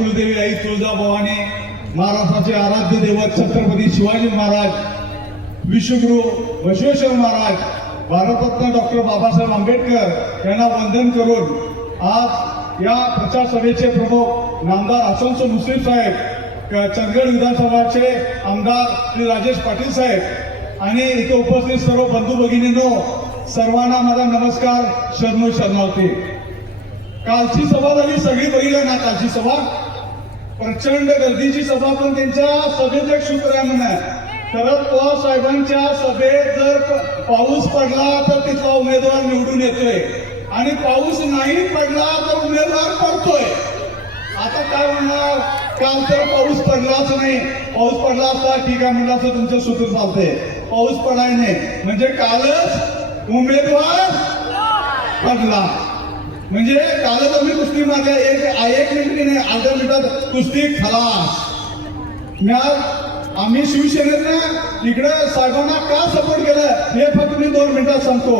कुलदेवी आई तुळजाभवानी महाराष्ट्राचे आराध्य देवत छत्रपती शिवाजी महाराज विश्वगुरु बसवेश्वर महाराज भारतरत्न डॉक्टर बाबासाहेब आंबेडकर यांना वंदन करून आज या प्रचार सभेचे प्रमुख नामदार असंस मुस्लिम साहेब चंदगड विधानसभाचे आमदार श्री राजेश पाटील साहेब आणि इथे उपस्थित सर्व बंधू भगिनींनो सर्वांना माझा नमस्कार शरणू शरणार्थी कालची सभा झाली सगळी बघितलं ना कालची सभा? प्रचंड गर्दीची सभा पण त्यांच्या सभेचं एक आहे म्हणा शरद पवार साहेबांच्या सभेत जर पाऊस पडला तर तिथला उमेदवार निवडून येतोय. आणि पाऊस नाही पडला तर उमेदवार पडतोय. आता काय म्हणणार? काल तर पाऊस पडलाच नाही. पाऊस पडला असता ठीक आहे म्हणलं असं तुमचं सूत्र चालतंय. पाऊस पडाय नाही. म्हणजे कालच उमेदवार पडला. म्हणजे कालच आम्ही कुस्ती मारल्या एक एक मिनिट नाही अर्ध्या मिनिटात कुस्ती खलास. मी आम्ही शिवसेनेनं इकडे साहेबांना का सपोर्ट केलं हे फक्त मी दोन मिनिटात सांगतो.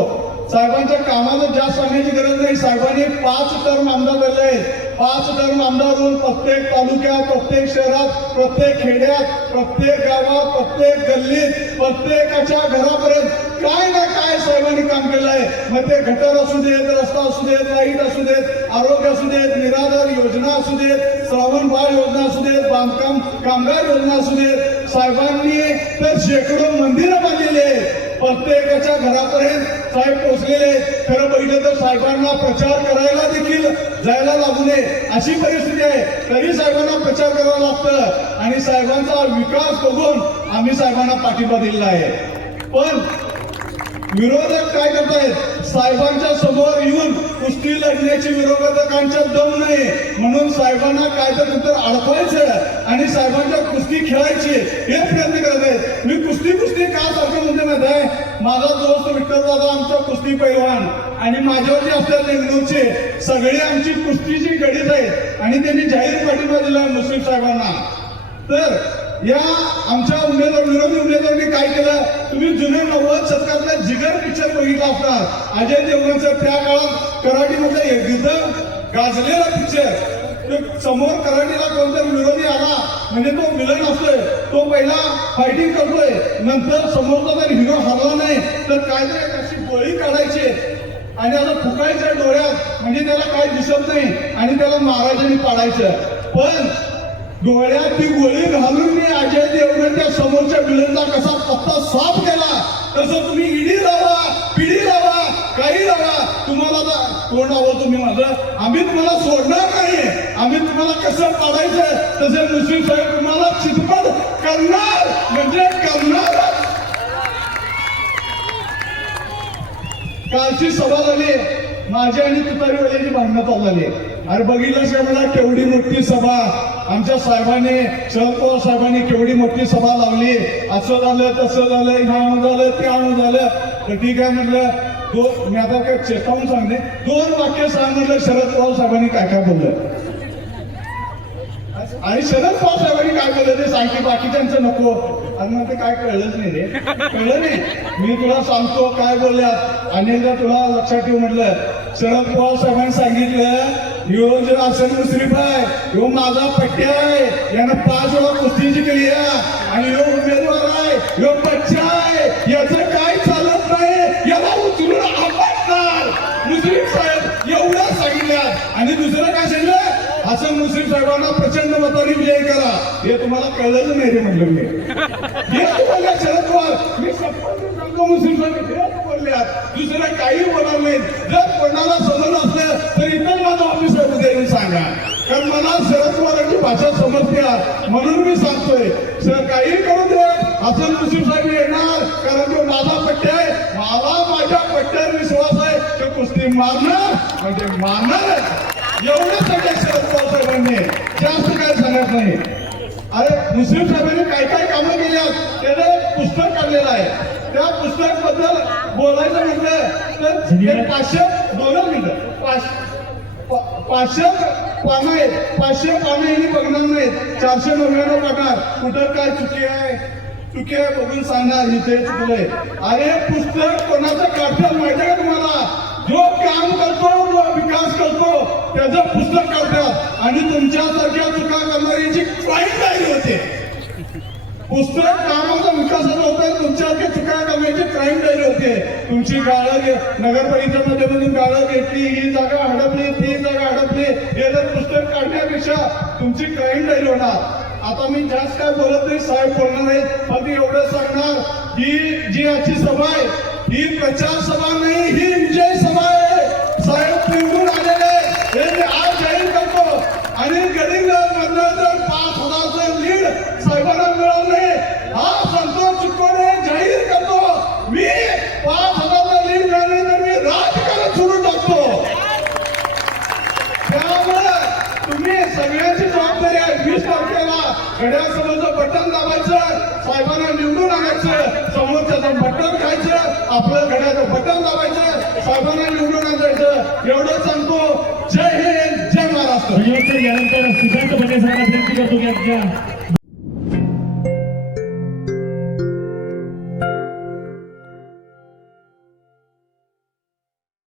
साहेबांच्या कामाला जास्त सांगण्याची गरज नाही. साहेबांनी पाच टर्म आमदार झाले आहेत. पाच टर्म आमदार होऊन प्रत्येक तालुक्यात प्रत्येक शहरात प्रत्येक खेड्यात प्रत्येक गावात प्रत्येक गल्लीत प्रत्येकाच्या घरापर्यंत काय ना काय साहेबांनी काम केलं आहे मग ते गटर असू देत रस्ता असू देत लाइट असू देत आरोग्य असू देत निराधार योजना असू देत श्रावण बाळ योजना असू देत बांधकाम कामगार योजना असू देत. साहेबांनी तर शेकडो मंदिरं बांधलेली आहेत. प्रत्येकाच्या घरापर्यंत साहेब पोचलेले खरं साहेबांना प्रचार करायला देखील जायला लागू नये अशी परिस्थिती आहे. तरी साहेबांना प्रचार करावा लागतं आणि साहेबांचा विकास बघून आम्ही साहेबांना पाठिंबा दिलेला आहे. पण विरोधक काय करतायत? साहेबांच्या समोर येऊन कुस्ती लढण्याची विरोधकांच्या दम नाही. म्हणून साहेबांना काय तर नंतर अडकवायचं आणि साहेबांच्या कुस्ती खेळायची हे प्रयत्न करत आहेत मी कुस्ती कुस्ती का सारखं म्हणते माहिती आहे माझा दोस्त विठ्ठल दादा आमचा कुस्ती पैलवान आणि माझ्यावर जे असतात नेमणूकचे सगळे आमची कुस्तीची गडीत आहेत आणि त्यांनी जाहीर पाठिंबा दिला मुस्लिम साहेबांना. तर या आमच्या उमेदवार विरोधी उमेदवारांनी काय केलं? तुम्ही जुने नव्वद शतकातला जिगर पिक्चर बघितला असणार. अजय देवगणचं त्या काळात कराटीमधलं एकदम गाजलेला पिक्चर समोर कराटीला कोणतरी विरोधी आला? म्हणजे तो विलन असतोय. तो पहिला फायटिंग करतोय. नंतर समोरचा जर हिरो हरला नाही तर काहीतरी अशी गोळी काढायची. आणि आता फुकायच्या डोळ्यात म्हणजे त्याला काय दिसत नाही आणि त्याला मारायचं आणि पाडायचं. पण डोळ्यात ती गोळी घालून मी अजय देवगण त्या समोरच्या विलनचा कसा पत्ता साफ केला तसं तुम्ही इडी लावा पिढी लावा काही लावा तुम्हाला आता कोण लावा तुम्ही माझं? आम्ही तुम्हाला सोडणार नाही. आम्ही तुम्हाला कसं पाडायचं? तसे मुस्लिम साहेब तुम्हाला चितपट करणार. म्हणजे करणार. कालची सभा झाली. माझी आणि तुतारीवाल्याची भांडणं चालू झाली. अरे बघितलं का मला केवढी मोठी सभा. आमच्या साहेबांनी शरद पवार साहेबांनी केवढी मोठी सभा लावली. असं झालं तसं झालं ह्या झालं ते आणून झालं. तर ठीक आहे म्हटलं दोन मी आता काय चेतावून सांगते. दोन वाक्य सांग म्हटलं शरद पवार साहेबांनी काय काय बोललं? आणि शरद पवार साहेबांनी काय बोललं? ते सांगते बाकीच्यांचं नको. आणि मग ते काय कळलंच नाही रे. कळलं नाही. मी तुला सांगतो काय बोलल्यात. आणि तुला लक्षात ठेवू म्हटलं शरद पवार साहेबांनी सांगितलं यो जर असेल मुश्रीफ आहे ह्यो माझा पट्ट्या आहे. यानं पाच वेळा कुस्ती जिंकली आणि यो उमेदवार आहे. यो बच्चा मुस्लिम साहेब एवढं सांगितलं. आणि दुसरं काय सांगितलं? असं मुस्लिम साहेबांना प्रचंड मताने विजय करा. हे तुम्हाला कळलंच नाही रे म्हटलं मी. हे तुम्हाला शरद पवार मी सांगतो मुस्लिम साहेब हेच बोलल्यात. दुसरं काही होणार नाही जर कोणाला समज असलं तर इतर माझं ऑफिस येऊन सांगा. कारण मला शरद पवारांची भाषा समजते म्हणून मी सांगतोय काही करू दे असं मुस्लिम साहेब येणार मारणार म्हणजे मारणारच एवढं सगळं शरद जास्त काय सांगत नाही. अरे मुस्लिम साहेबांनी काय काय कामं केली त्याचं पुस्तक काढलेलं आहे. त्या पुस्तकबद्दल बोलायचं म्हटलं तर पाचशे दोनच मिनिटं पाच पा- पाचशे पानं आहेत. पाचशे पानं यांनी बघणार नाहीत. चारशे नव्याण्णव बघणार. कुठं काय चुकी आहे? चुके बघून सांगणार. इथे चुकलंय अरे पुस्तक कोणाचं काढतात माहिती का तुम्हाला? जो काम करतो जो विकास करतो त्याचं पुस्तक काढतात आणि तुमच्यासारख्या चुका करणाऱ्याची क्राईम डायरी होते पुस्तक कामाचा विकासाचा होत आहे तुमच्यासारख्या चुका करण्याची क्राईम डायरी होते तुमची गाळं नगर नगरपालिकेच्या मधून गाळं घेतली ही जागा हडपली ती जागा हडपली हे जर पुस्तक काढण्यापेक्षा तुमची क्राईम डायरी होणार. आता मी जास्त काय बोलत नाही साहेब बोलणार नाही फक्त एवढं सांगणार ही जी आजची सभा आहे ही प्रचार सभा नाही ही विजय सभा आहे. साहेब निवडून आलेले हे मी आज जाहीर करतो. आणि गडिंग्लज मधनं जर पाच हजारचं लीड साहेबांना मिळवले हा संतोष चिक्कोडे जाहीर करतो. मी पाच हजारचा लीड मिळाले तर मी राजकारण सुरू टाकतो. त्यामुळे तुम्ही सगळ्यांची जबाबदारी आहे. वीस तारखेला घड्यासमोरचं बटन दाबायचं साहेबांना निवडून आणायचं. बटन खायचं आपलं घड्याचं बटन दाबायचं. साहेबांना निवडून आणायचं. एवढं सांगतो. जय हिंद जय महाराष्ट्र. यानंतर सुशांत पाटील सरांना विनंती करतो की आपल्या